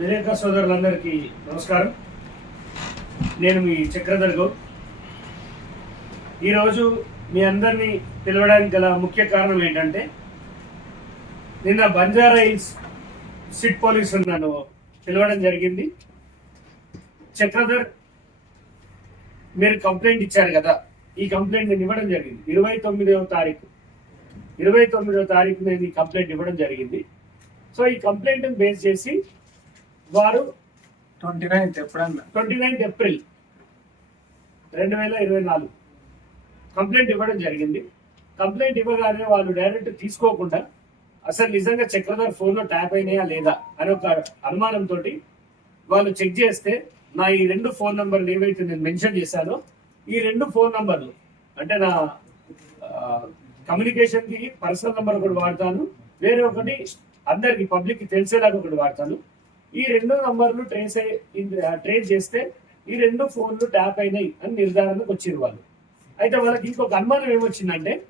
విలేక సోదరులందరికీ నమస్కారం. నేను మీ చక్రధర్ గౌడ్. ఈరోజు మీ అందరినీ పిలవడానికి గల ముఖ్య కారణం ఏంటంటే నిన్న బంజారా హిల్స్ సిట్ పోలీసులు నన్ను పిలవడం జరిగింది. చక్రధర్ మీరు కంప్లైంట్ ఇచ్చారు కదా ఈ కంప్లైంట్ నేను ఇవ్వడం జరిగింది. ఇరవై తొమ్మిదవ తారీఖు. ఇరవై తొమ్మిదవ తారీఖు నేను ఈ కంప్లైంట్ ఇవ్వడం జరిగింది. సో ఈ కంప్లైంట్ బేస్ చేసి వారు? ట్వంటీ నైన్త్ ఎప్పుడన్నా? ట్వంటీ నైన్త్ ఏప్రిల్ రెండు వేల ఇరవై నాలుగు. కంప్లైంట్ ఇవ్వడం జరిగింది. కంప్లైంట్ ఇవ్వగానే వాళ్ళు డైరెక్ట్ తీసుకోకుండా అసలు నిజంగా చక్రధర్ ఫోన్లో ట్యాప్ అయినాయా లేదా అని ఒక అనుమానంతో వాళ్ళు చెక్ చేస్తే నా ఈ రెండు ఫోన్ నంబర్లు ఏవైతే నేను మెన్షన్ చేశానో ఈ రెండు ఫోన్ నంబర్లు అంటే నా కమ్యూనికేషన్కి పర్సనల్ నెంబర్ ఒకటి వాడతాను వేరే ఒకటి అందరికి పబ్లిక్కి తెలిసేలాగా ఒకటి వాడతాను. ఈ రెండు నంబర్లు ట్రేస్ ట్రేస్ చేస్తే ఈ రెండు ఫోన్లు ట్యాప్ అయినాయి అని నిర్ధారణకు వచ్చారు వాళ్ళు. అయితే వాళ్ళకి ఇంకొక అనుమానం ఏమొచ్చిందంటే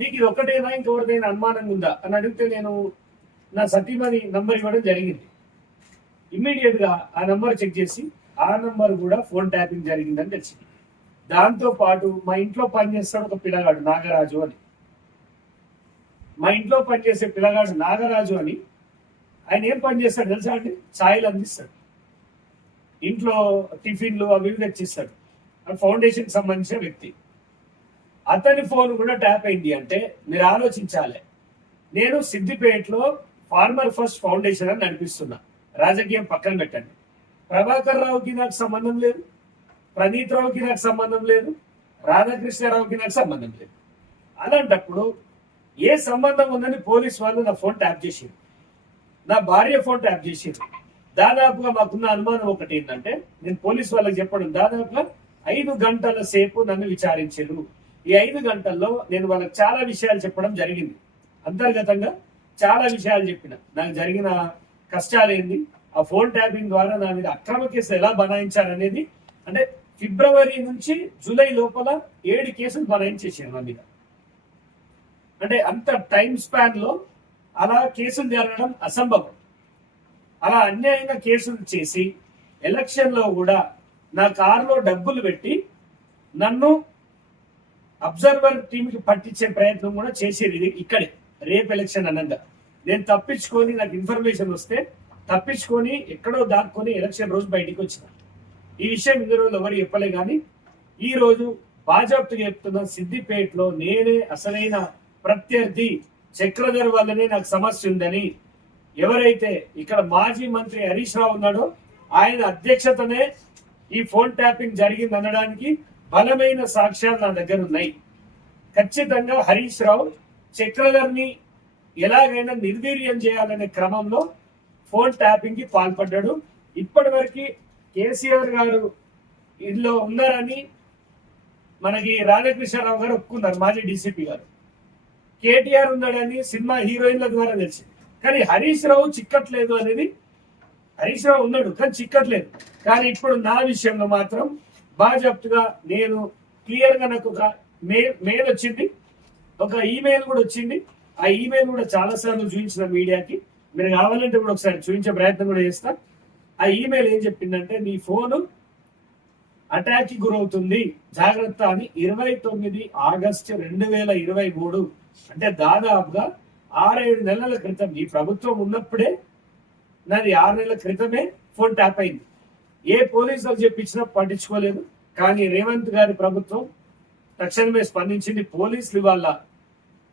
మీకు ఇది ఒక్కటేనా ఇంకొకటిదైనా అనుమానం ఉందా? అని అడిగితే నేను నా సతీమణి నంబర్ ఇవ్వడం జరిగింది. ఇమ్మీడియట్గా ఆ నంబర్ చెక్ చేసి ఆ నంబర్ కూడా ఫోన్ ట్యాపింగ్ జరిగిందని తెలిసింది. దాంతో పాటు మా ఇంట్లో పనిచేస్తాడు ఒక పిల్లగాడు నాగరాజు అని. మా ఇంట్లో పనిచేసే పిల్లగాడు నాగరాజు అని ఆయన ఏం పని చేస్తాడు తెలుసా అండి? ఛాయలు అందిస్తాడు. ఇంట్లో టిఫిన్లు అవి ఇవి తెచ్చిస్తాడు. ఫౌండేషన్ సంబంధించిన వ్యక్తి. అతని ఫోన్ కూడా ట్యాప్ అయింది అంటే మీరు ఆలోచించాలి. నేను సిద్దిపేటలో ఫార్మర్ ఫస్ట్ ఫౌండేషన్ అని నడిపిస్తున్నా. రాజకీయం పక్కన పెట్టండి. ప్రభాకర్ రావుకి నాకు సంబంధం లేదు. ప్రణీత్ రావుకి నాకు సంబంధం లేదు. రాధాకృష్ణరావుకి నాకు సంబంధం లేదు. అలాంటప్పుడు ఏ సంబంధం ఉందని పోలీస్ వాళ్ళు నా ఫోన్ ట్యాప్ చేసింది నా భార్య ఫోన్ ట్యాప్ చేసింది. దాదాపుగా మాకున్న అనుమానం ఒకటి ఏంటంటే నేను పోలీస్ వాళ్ళకి చెప్పడం దాదాపుగా ఐదు గంటల సేపు నన్ను విచారించారు. ఈ ఐదు గంటల్లో నేను వాళ్ళకి చాలా విషయాలు చెప్పడం జరిగింది. అంతర్గతంగా చాలా విషయాలు చెప్పిన. నాకు జరిగిన కష్టాలు ఏంది ఆ ఫోన్ ట్యాపింగ్ ద్వారా నా మీద అక్రమ కేసులు ఎలా బనాయించారనేది? అంటే ఫిబ్రవరి నుంచి జూలై లోపల ఏడు కేసులు బనాయించేసారు నా మీద. అంటే అంత టైం స్పాన్లో అలా కేసులు జరగడం అసంభవం. అలా అన్యాయంగా కేసులు చేసి ఎలక్షన్లో కూడా నా కారులో డబ్బులు పెట్టి నన్ను అబ్జర్వర్ టీంకి పట్టించే ప్రయత్నం కూడా చేసేది ఇది ఇక్కడే. రేపు ఎలక్షన్ అనంగా. నేను తప్పించుకొని నాకు ఇన్ఫర్మేషన్ వస్తే తప్పించుకొని ఎక్కడో దాక్కొని ఎలక్షన్ రోజు బయటికి వచ్చిన. ఈ విషయం ఇన్ని రోజులు ఎవరు చెప్పలే కానీ ఈ రోజు బాజాప్తుగా చెప్తున్న సిద్దిపేటలో నేనే అసలైన ప్రత్యర్థి చక్రధర్ వల్లనే నాకు సమస్య ఉందని ఎవరైతే ఇక్కడ మాజీ మంత్రి హరీష్ రావు ఉన్నాడో ఆయన అధ్యక్షతనే ఈ ఫోన్ ట్యాపింగ్ జరిగింది అనడానికి బలమైన సాక్ష్యాలు నా దగ్గర ఉన్నాయి. ఖచ్చితంగా హరీష్ రావు చక్రధర్ని ఎలాగైనా నిర్వీర్యం చేయాలనే క్రమంలో ఫోన్ ట్యాపింగ్కి పాల్పడ్డాడు. ఇప్పటివరకు కేసీఆర్ గారు ఇందులో ఉన్నారని మనకి రాధాకృష్ణరావు గారు ఒప్పుకున్నారు మాజీ డీసీపీ గారు. కేటీఆర్ ఉన్నాడని సినిమా హీరోయిన్ల ద్వారా తెలిసింది. కానీ హరీష్ రావు చిక్కట్లేదు అనేది హరీష్ రావు ఉన్నాడు కానీ చిక్కట్లేదు. కానీ ఇప్పుడు నా విషయంలో మాత్రం బాజప్తుగా నేను క్లియర్గా నాకు ఒక మెయిల్ మెయిల్ వచ్చింది. ఒక ఈమెయిల్ కూడా వచ్చింది. ఆ ఈమెయిల్ కూడా చాలా సార్లు చూపించిన మీడియాకి. మీరు కావాలంటే కూడా ఒకసారి చూపించే ప్రయత్నం కూడా చేస్తా. ఆ ఈమెయిల్ ఏం చెప్పిందంటే నీ ఫోను అటాక్కి గురవుతుంది. జాగ్రత్త అని. ఇరవై తొమ్మిది ఆగస్టు రెండు వేల ఇరవై మూడు అంటే దాదాపుగా ఆరేడు నెలల క్రితం ఈ ప్రభుత్వం ఉన్నప్పుడే నాది ఆరు నెలల క్రితమే ఫోన్ ట్యాప్ అయింది. ఏ పోలీసులు చెప్పించినా పట్టించుకోలేదు. కానీ రేవంత్ గారి ప్రభుత్వం తక్షణమే స్పందించింది పోలీసులు వాళ్ళ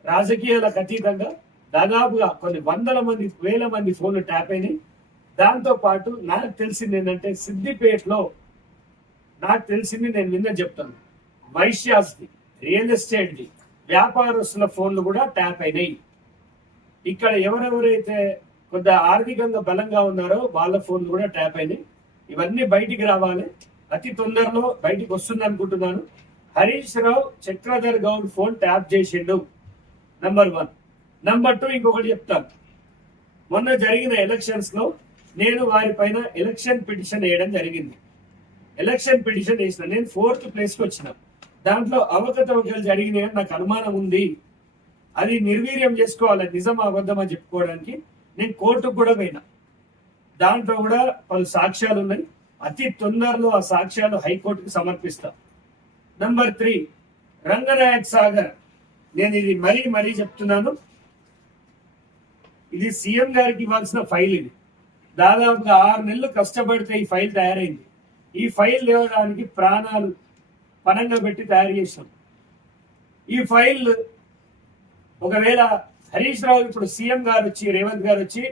రాజకీయాలకు అతీతంగా దాదాపుగా కొన్ని వందల మంది వేల మంది ఫోన్లు ట్యాప్ అయినాయి. దాంతో పాటు నాకు తెలిసింది ఏంటంటే సిద్దిపేటలో నాకు తెలిసింది నేను నిన్న చెప్తాను. వైశ్యాస్ది రియల్ ఎస్టేట్ది. వ్యాపారస్తుల ఫోన్లు కూడా ట్యాప్ అయినాయి. ఇక్కడ ఎవరెవరైతే కొంత ఆర్థికంగా బలంగా ఉన్నారో వాళ్ళ ఫోన్లు కూడా ట్యాప్ అయినాయి. ఇవన్నీ బయటికి రావాలి. అతి తొందరలో బయటికి వస్తుంది అనుకుంటున్నాను. హరీష్ రావు చక్రధర్ గౌడ్ ఫోన్ ట్యాప్ చేసిండు. నంబర్ వన్ నంబర్ టూ ఇంకొకటి చెప్తాను. మొన్న జరిగిన ఎలక్షన్స్లో నేను వారి పైన ఎలక్షన్ పిటిషన్ వేయడం జరిగింది. ఎలక్షన్ పిటిషన్ వేసిన. నేను ఫోర్త్ ప్లేస్కి వచ్చినాను దాంట్లో అవకతవకలు జరిగినాయని నాకు అనుమానం ఉంది. అది నిర్వీర్యం చేసుకోవాలి నిజం అబద్ధం అని చెప్పుకోవడానికి నేను కోర్టుకు కూడా పోయినా. దాంట్లో కూడా పలు సాక్ష్యాలు ఉన్నాయి. అతి తొందరలో ఆ సాక్ష్యాలు హైకోర్టుకు సమర్పిస్తా. Number three Ranganayak Sagar. నేను ఇది మరీ మరీ చెప్తున్నాను. ఇది సీఎం గారికి ఇవ్వాల్సిన ఫైల్ ఇది. దాదాపుగా ఆరు నెలలు కష్టపడితే ఈ ఫైల్ తయారైంది. ఈ ఫైల్ లేవడానికి ప్రాణాలు పనంగా పెట్టి తయారు చేశాం. ఈ ఫైల్ ఒకవేళ హరీష్ రావు ఇప్పుడు సీఎం గారు వచ్చి రేవంత్ గారు వచ్చి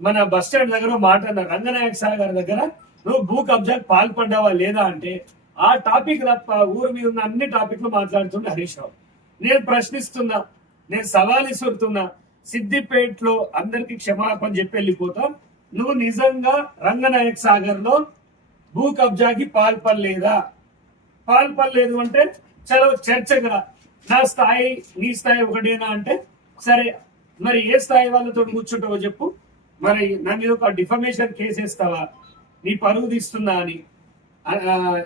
మన బస్ స్టాండ్ దగ్గర మాట అన్నారు. రంగనాయక సాగర్ దగ్గర నువ్వు భూ కబ్జాకు పాల్పడ్డావా లేదా అంటే ఆ టాపిక్ తప్ప ఊరు మీద ఉన్న అన్ని టాపిక్లు మాట్లాడుతుండే హరీష్ రావు. నేను ప్రశ్నిస్తున్నా నేను సవాల్ ఇస్తున్నా సిద్దిపేటలో అందరికి క్షమాపణ చెప్పి వెళ్ళిపోతా. నువ్వు నిజంగా రంగనాయక్ సాగర్లో భూ కబ్జాకి పాల్పడలేదా? పాల్పడలేదు అంటే చలో చర్చగా నా స్థాయి నీ స్థాయి ఒకటేనా అంటే సరే మరి ఏ స్థాయి వాళ్ళతో కూర్చుంటావో చెప్పు. మరి నా మీద ఒక డిఫర్మేషన్ కేసు వేస్తావా? నీ పరువు తీస్తున్నా అని.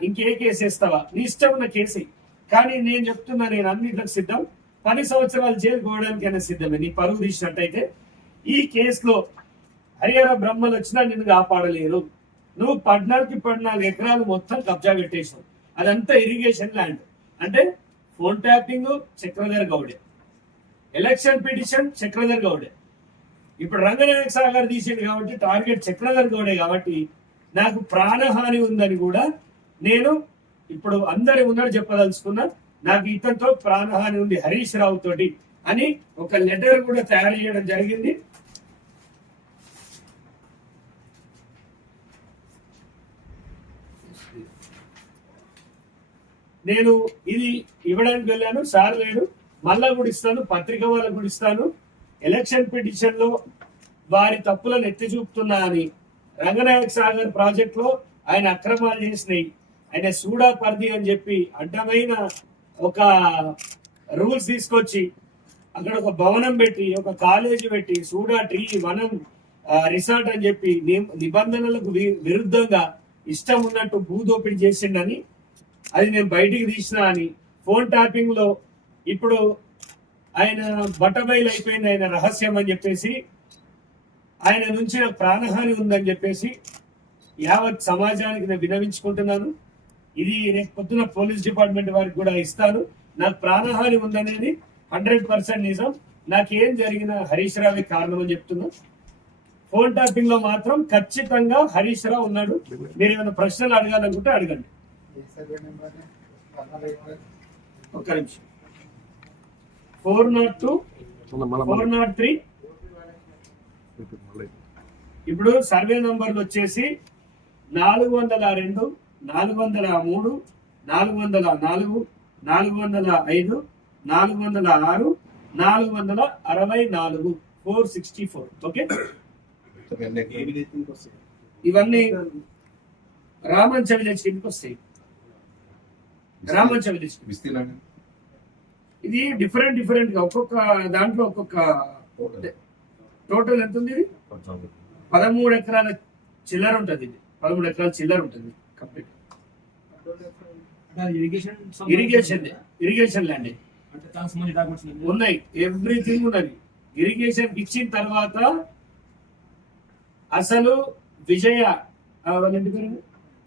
ఇంకే కేసు వేస్తావా? నీ ఇష్టం ఉన్న కేసు. కానీ నేను చెప్తున్నా నేను అన్నింటికి సిద్ధం. పది సంవత్సరాలు జైలు పోవడానికైనా సిద్ధమే. నీ పరువు తీసినట్టయితే ఈ కేసులో హరిహర బ్రహ్మలు వచ్చినా నిన్ను కాపాడలేరు. నువ్వు పద్నాలుగు పద్నాలుగు ఎకరాలు మొత్తం కబ్జా పెట్టేసావు అదంతా ఇరిగేషన్ ల్యాండ్ అంటే ఫోన్ ట్యాపింగ్ చక్రధర్ గౌడే. ఎలక్షన్ పిటిషన్ చక్రధర్ గౌడే. ఇప్పుడు రంగనాయక సాగర్ తీసింది కాబట్టి టార్గెట్ చక్రధర్ గౌడే కాబట్టి నాకు ప్రాణహాని ఉందని కూడా నేను ఇప్పుడు అందరి ముందర చెప్పదలుచుకున్నా నాకు ఇతనితో ప్రాణహాని ఉంది హరీష్ రావు తోటి అని ఒక లెటర్ కూడా తయారు చేయడం జరిగింది. నేను ఇది ఇవ్వడానికి వెళ్ళాను సార్ లేడు మళ్ళా కూడా ఇస్తాను పత్రిక వాళ్ళకు కూడా ఇస్తాను. ఎలక్షన్ పిటిషన్లో వారి తప్పులను ఎత్తి చూపుతున్నా అని రంగనాయక సాగర్ ప్రాజెక్ట్లో ఆయన అక్రమాలు చేసినాయి. ఆయన సూడా పరిధి అని చెప్పి అడ్డమైన ఒక రూల్స్ తీసుకొచ్చి అక్కడ ఒక భవనం పెట్టి ఒక కాలేజీ పెట్టి సూడా ట్రీ వనం రిసార్ట్ అని చెప్పి నిబంధనలకు విరుద్ధంగా ఇష్టం ఉన్నట్టు భూదోపిడి చేసిండని అది నేను బయటికి తీసిన అని ఫోన్ ట్యాపింగ్లో ఇప్పుడు ఆయన బట్టబయలు అయిపోయింది ఆయన రహస్యం అని చెప్పేసి ఆయన నుంచి నాకు ప్రాణహాని ఉందని చెప్పేసి యావత్ సమాజానికి నేను వినవించుకుంటున్నాను. ఇది రేపు పొద్దున పోలీస్ డిపార్ట్మెంట్ వారికి కూడా ఇస్తాను. నాకు ప్రాణహాని ఉందనేది హండ్రెడ్ పర్సెంట్ నిజం. నాకేం జరిగిన హరీష్ రావే కారణం అని చెప్తున్నా. ఫోన్ ట్యాపింగ్లో మాత్రం ఖచ్చితంగా హరీష్ రావు ఉన్నాడు. మీరు ఏమైనా ప్రశ్నలు అడగాలనుకుంటే అడగండి. ఒక్క నిమిషం. Four not two four not three ఇప్పుడు సర్వే నంబర్లు వచ్చేసి నాలుగు వందల రెండు నాలుగు వందల మూడు నాలుగు వందల నాలుగు నాలుగు వందల ఐదు నాలుగు వందల ఆరు నాలుగు వందల అరవై నాలుగు ఫోర్ సిక్స్టీ ఫోర్ ఓకే ఇవన్నీ రామంచ విలేజ్ కిందకి వస్తాయి. రామంచ విలేజ్ విస్తీర్ణం ఇది డిఫరెంట్ డిఫరెంట్గా ఒక్కొక్క దాంట్లో ఒక్కొక్క టోటల్ ఎంత ఉంది ఇది? పదమూడు ఎకరాల చిల్లర ఉంటుంది ఇది. పదమూడు ఎకరాల చిల్లర ఉంటుంది complete irrigation irrigation irrigation land ఉన్నాయి. ఎవ్రీథింగ్ ఉన్నది. ఇరిగేషన్ ఇచ్చిన తర్వాత అసలు విజయ వాళ్ళ పేరు?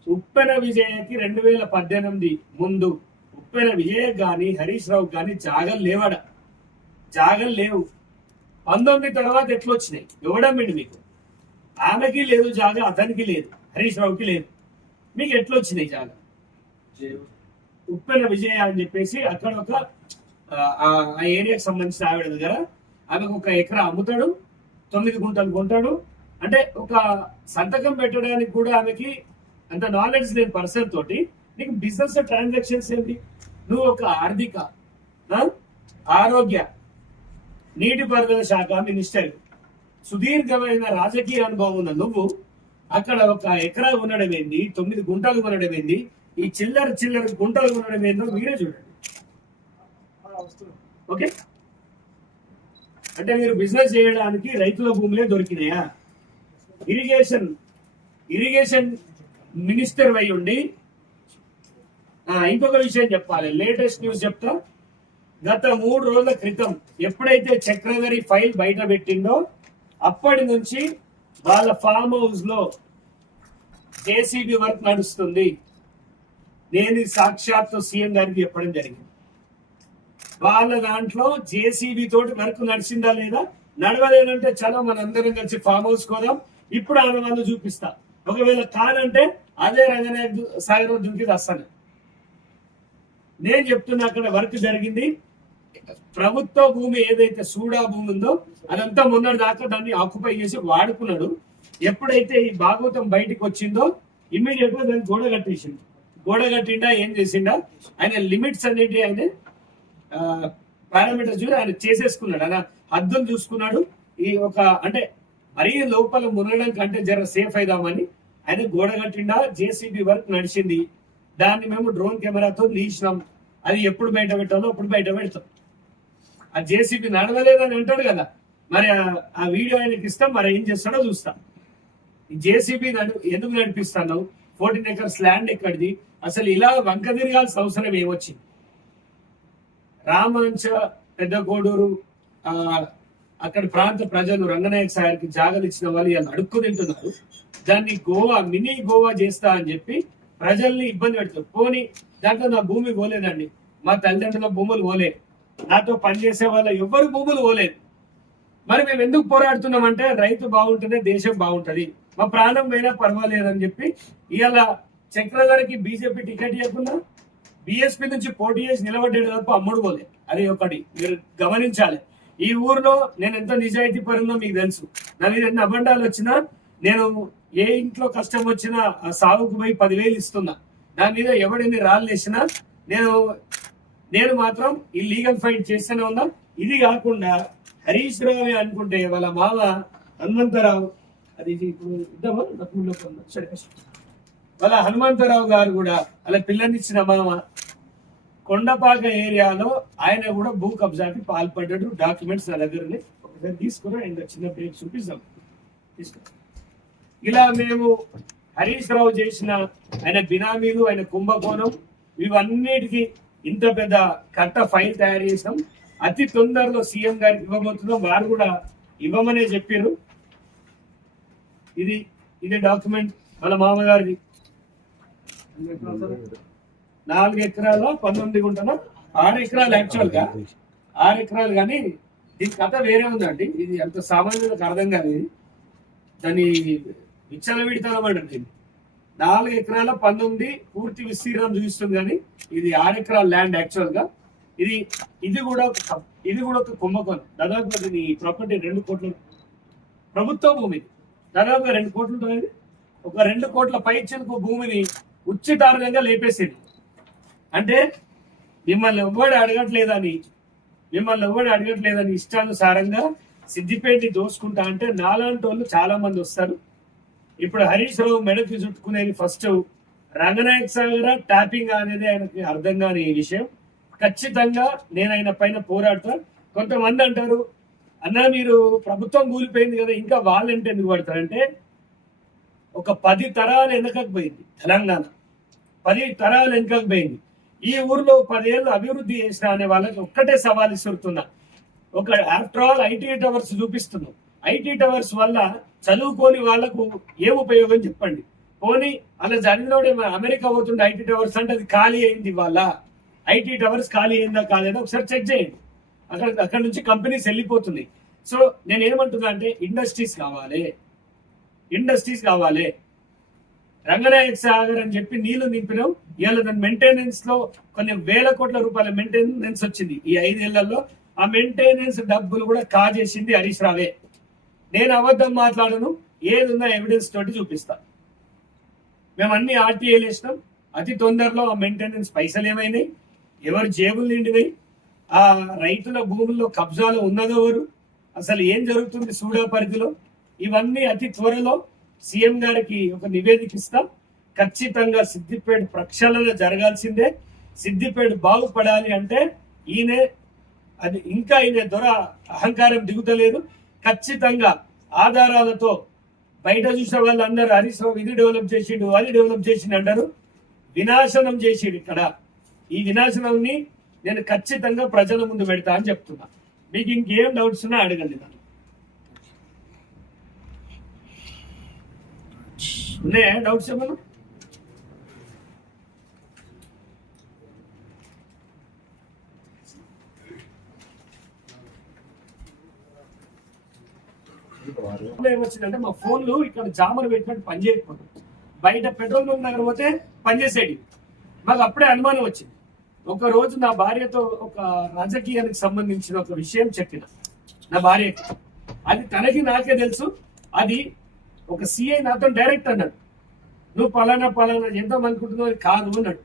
ఉప్పెన విజయకి రెండు వేల పద్దెనిమిది ముందు ఉప్పెన విజయ్ గాని హరీష్ రావు గాని జాగలు లేవడ. జాగలు లేవు. పంతొమ్మిది తర్వాత ఎట్లొచ్చినాయి? వచ్చినాయి ఎవడమ్మిండి మీకు? ఆమెకి లేదు జాగ అతనికి లేదు. హరీష్ రావుకి లేదు. మీకు ఎట్లొచ్చినాయి జాగ? ఉప్పెన విజయ అని చెప్పేసి అక్కడ ఒక ఆ, ఆ ఏరియాకి సంబంధించిన ఆవిడ దగ్గర ఆమెకు ఒక ఎకరా అమ్ముతాడు తొమ్మిది గుంటలు కొంటాడు. అంటే ఒక సంతకం పెట్టడానికి కూడా ఆమెకి అంత నాలెడ్జ్ లేని పర్సన్ తోటి నీకు బిజినెస్ ట్రాన్సాక్షన్స్ ఏంటి? నువ్వు ఒక ఆర్థిక ఆరోగ్య నీటిపారుదల శాఖ మినిస్టర్ సుదీర్ఘమైన రాజకీయ అనుభవం ఉన్న నువ్వు అక్కడ ఒక ఎకరా కొనడం ఏంది తొమ్మిది గుంటలు కొనడం ఏంది ఈ చిల్లర చిల్లర గుంటలు కొనడం ఏందో మీరే చూడండి. ఓకే? అంటే మీరు బిజినెస్ చేయడానికి రైతుల భూములే దొరికినాయా? ఇరిగేషన్ ఇరిగేషన్ మినిస్టర్ అయి ఉండి ఇంకొక విషయం చెప్పాలి. లేటెస్ట్ న్యూస్ చెప్తా. గత మూడు రోజుల క్రితం ఎప్పుడైతే చక్రధరి ఫైల్ బయట పెట్టిందో అప్పటి నుంచి వాళ్ళ ఫామ్ హౌస్లో జేసీబీ వర్క్ నడుస్తుంది. నేను సాక్షాత్తు సీఎం గారికి చెప్పడం జరిగింది. వాళ్ళ దాంట్లో జేసీబీ తోటి వర్క్ నడిచిందా లేదా? నడవలేదంటే చలో మనందరం కలిసి ఫామ్ హౌస్ కోదాం. ఇప్పుడు ఆమె వాళ్ళు చూపిస్తా. ఒకవేళ కాదంటే అదే రంగనే సాగర్ దుంకి వస్తాను నేను చెప్తున్నా అక్కడ వర్క్ జరిగింది. ప్రభుత్వ భూమి ఏదైతే సూడా భూమి ఉందో అదంతా మొన్నటి దాకా దాన్ని ఆక్యుపై చేసి వాడుకున్నాడు. ఎప్పుడైతే ఈ భాగవతం బయటికి వచ్చిందో ఇమ్మీడియట్గా దాన్ని గోడ కట్టేసిండు. గోడ కట్టిండా ఏం చేసిండా ఆయన లిమిట్స్ అనేటివి ఆయన పారామీటర్స్ చూసి ఆయన చేసేసుకున్నాడు. ఆయన హద్దులు చూసుకున్నాడు. ఈ ఒక అంటే మరీ లోపల మునగడం కంటే జర సేఫ్ అయిదామని ఆయన గోడ కట్టిండా? జేసీబీ వర్క్ నడిచింది. దాన్ని మేము డ్రోన్ కెమెరాతో తీసినాం అది ఎప్పుడు బయట పెట్టాలో అప్పుడు బయట పెడతాం. ఆ జేసీబీ నడవలేదని అంటాడు కదా. మరి ఆ- వీడియో ఆయనకి ఇస్తాం మరి ఏం చేస్తాడో చూస్తాం. జేసీబీ నడు ఎందుకు నడిపిస్తాను? ఫోర్టీన్ ఎకర్స్ ల్యాండ్ ఎక్కడిది? అసలు ఇలా వంక తిరగాల్సిన అవసరం ఏమొచ్చింది? రామాంచ పెద్ద కోడూరు ఆ అక్కడ ప్రాంత ప్రజలు రంగనాయక సాగర్కి జాగలు ఇచ్చిన వాళ్ళు ఇలా అడుక్కు తింటున్నారు. దాన్ని గోవా మినీ గోవా చేస్తా అని చెప్పి ప్రజల్ని ఇబ్బంది పెడుతుంది. పోనీ దాంట్లో నా భూమి పోలేదండి. మా తల్లిదండ్రుల భూములు పోలే. నాతో పనిచేసే వాళ్ళ ఎవ్వరు భూములు పోలేదు. మరి మేము ఎందుకు పోరాడుతున్నామంటే రైతు బాగుంటేనే దేశం బాగుంటది. మా ప్రాణం పోయినా పర్వాలేదని చెప్పి ఇవాళ చక్రధరకి బీజేపీ టికెట్ ఇవ్వకుండా బీఎస్పీ నుంచి పోటీ చేసి నిలబడ్డాడు తప్ప అమ్ముడు పోలే. అది ఒకటి మీరు గమనించాలి. ఈ ఊర్లో నేను ఎంత నిజాయితీ పరుందో మీకు తెలుసు. నా మీద ఎన్ని అబండాలు వచ్చినా నేను ఏ ఇంట్లో కష్టం వచ్చినా ఆ సాగుకు పోయి పదివేలు ఇస్తున్నా. దాని మీద ఎవడిని రాళ్ళేసినా నేను నేను మాత్రం ఈ లీగల్ ఫైట్ చేస్తూనే ఉన్నా. ఇది కాకుండా హరీష్ రావు అనుకుంటే వాళ్ళ మామ హనుమంతరావు అది ఇప్పుడు ఇద్దామా? సరే వాళ్ళ హనుమంతరావు గారు కూడా అలా పిల్లనిచ్చిన మామ కొండపాక ఏరియాలో ఆయన కూడా భూ కబ్జాకి పాల్పడ్డాడు. డాక్యుమెంట్స్ నా దగ్గర ఒకసారి తీసుకుని ఆయన చిన్న బ్రేక్ చూపిస్తాం తీసుకో ఇలా మేము హరీష్ రావు చేసిన ఆయన బినామీలు ఆయన కుంభకోణం ఇవన్నిటికీ ఇంత పెద్ద కట్ట ఫైల్ తయారు చేసాం అతి తొందరలో సీఎం గారికి ఇవ్వబోతున్నాం. వారు కూడా ఇవ్వమనే చెప్పారు ఇది ఇది డాక్యుమెంట్ వాళ్ళ మామగారిది. నాలుగు ఎకరాల పంతొమ్మిది గుంటల. ఆరు ఎకరాలు యాక్చువల్గా. ఆరు ఎకరాలు కానీ దీని కథ వేరే ఉందండి. ఇది అంత సామాన్యులకు అర్థం కాదు ఇది దాన్ని విచ్చలవిడితనం అంటారు దీన్ని నాలుగు ఎకరాల పంతొమ్మిది పూర్తి విస్తీర్ణం చూపిస్తుంది కానీ ఇది ఆరు ఎకరాల ల్యాండ్ యాక్చువల్గా. ఇది ఇది కూడా ఒక- ఇది కూడా ఒక కుంభకోణం. దాదాపు దీని ప్రాపర్టీ రెండు కోట్ల ప్రభుత్వ భూమి దాదాపు రెండు కోట్లు ఉంటుంది ఒక రెండు కోట్ల పైచలకు భూమిని ఉచితార్థంగా లేపేసింది. అంటే మిమ్మల్ని ఎవ్వడు అడగట్లేదని మిమ్మల్ని ఎవ్వడు అడగట్లేదని ఇష్టానుసారంగా సిద్దిపేటని దోసుకుంటా అంటే నాలాంటి వాళ్ళు చాలా మంది వస్తారు. ఇప్పుడు హరీష్ రావు మెడకి చుట్టుకునేది ఫస్ట్ రంగనాయక సాగర ట్యాపింగ్ అనేది ఆయనకి అర్థం కాని విషయం. ఖచ్చితంగా నేను ఆయన పైన పోరాడతా కొంతమంది అంటారు అన్నా మీరు ప్రభుత్వం కూలిపోయింది కదా ఇంకా వాళ్ళంటే ఎందుకు పడతారంటే ఒక పది తరాలు వెనకకు పోయింది తెలంగాణ. పది తరాలు వెనకకు పోయింది. ఈ ఊర్లో పదేళ్ళు అభివృద్ధి చేసిన అనే వాళ్ళకి ఒక్కటే సవాల్ ఇస్తున్నా ఒక ఆఫ్టర్ ఆల్ ఐటీ టవర్స్ చూపిస్తున్నాం. ఐటీ టవర్స్ వల్ల చదువుకోని వాళ్ళకు ఏ ఉపయోగం చెప్పండి. పోనీ అలా జరిగినోడే అమెరికా పోతుండే ఐటీ టవర్స్ అంటే అది ఖాళీ అయింది వాళ్ళ ఐటీ టవర్స్ ఖాళీ అయిందా కాలేదా ఒకసారి చెక్ చేయండి. అక్కడ అక్కడ నుంచి కంపెనీస్ వెళ్ళిపోతున్నాయి. సో నేను ఏమంటున్నా అంటే ఇండస్ట్రీస్ కావాలి. ఇండస్ట్రీస్ కావాలి. రంగనాయక సాగర్ అని చెప్పి నీళ్ళు నింపినాం. ఇవాళ దాని మెయింటెనెన్స్లో కొన్ని వేల కోట్ల రూపాయల మెయింటెనెన్స్ వచ్చింది. ఈ ఐదేళ్ళలో ఆ మెయింటెనెన్స్ డబ్బులు కూడా కాజేసింది హరీష్ రావే. నేను అబద్ధం మాట్లాడను ఏదున్నా ఎవిడెన్స్ తోటి చూపిస్తాను మేము అన్ని ఆర్టీఏలు వేసినాం. అతి తొందరలో ఆ మెయింటెనెన్స్ పైసలు ఏమైనాయి? ఎవరు జేబులు నిండినాయి? ఆ రైతుల భూముల్లో కబ్జాలు ఉన్నదెవరు అసలు ఏం జరుగుతుంది సూడా పరిధిలో? ఇవన్నీ అతి త్వరలో సీఎం గారికి ఒక నివేదిక ఇస్తాం. ఖచ్చితంగా సిద్దిపేట ప్రక్షాళన జరగాల్సిందే. సిద్దిపేట బాగుపడాలి అంటే ఈయనే అది ఇంకా ఈయన దొర అహంకారం దిగుతలేదు. ఖచ్చితంగా ఆధారాలతో బయట చూసిన వాళ్ళందరూ హరీష్ రావు ఇది డెవలప్ చేసిండు అది డెవలప్ చేసిండు అంటారు. వినాశనం చేసిండు ఇక్కడ. ఈ వినాశనంని నేను ఖచ్చితంగా ప్రజల ముందు పెడతా అని చెప్తున్నా. మీకు ఇంకేం డౌట్స్ ఉన్నా అడగండి నన్ను. ఉన్నాయా డౌట్స్ ఏమన్నా? ఇప్పుడు ఏమొచ్చిందంటే మా ఫోన్లు ఇక్కడ జామర్ పెట్టినట్టు పనిచేయకపోతుంది బయట పెట్రోల్ బంక్ దగ్గర పోతే పనిచేసేది. మాకు అప్పుడే అనుమానం వచ్చింది. ఒక రోజు నా భార్యతో ఒక రాజకీయానికి సంబంధించిన ఒక విషయం చెప్పిన. నా భార్యకి. అది తనకి నాకే తెలుసు. అది ఒక సిఐ నాతో డైరెక్ట్ అన్నాడు. నువ్వు పలానా పలానా చేద్దాం అనుకుంటున్నావు? అది కాదు అన్నాడు.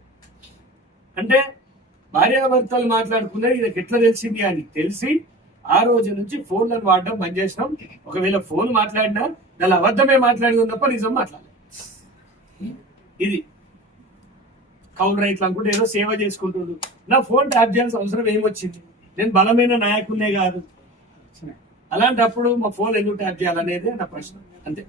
అంటే భార్యాభర్తలు మాట్లాడుకున్నది ఇది ఎట్లా తెలిసింది? అని తెలిసి ఆ రోజు నుంచి ఫోన్లను వాడడం బంద్ చేసినాం. ఒకవేళ ఫోన్ మాట్లాడినా దాని అబద్ధమే మాట్లాడింది తప్ప నిజం మాట్లాడలేదు. ఇది. కౌలు రైతులు అనుకుంటే ఏదో సేవ చేసుకుంటుండు నా ఫోన్ ట్యాప్ చేయాల్సిన అవసరం ఏమొచ్చింది? నేను బలమైన నాయకునే కాదు. అలాంటప్పుడు మా ఫోన్ ఎందుకు ట్యాప్ చేయాలనేది నా ప్రశ్న. అంతే.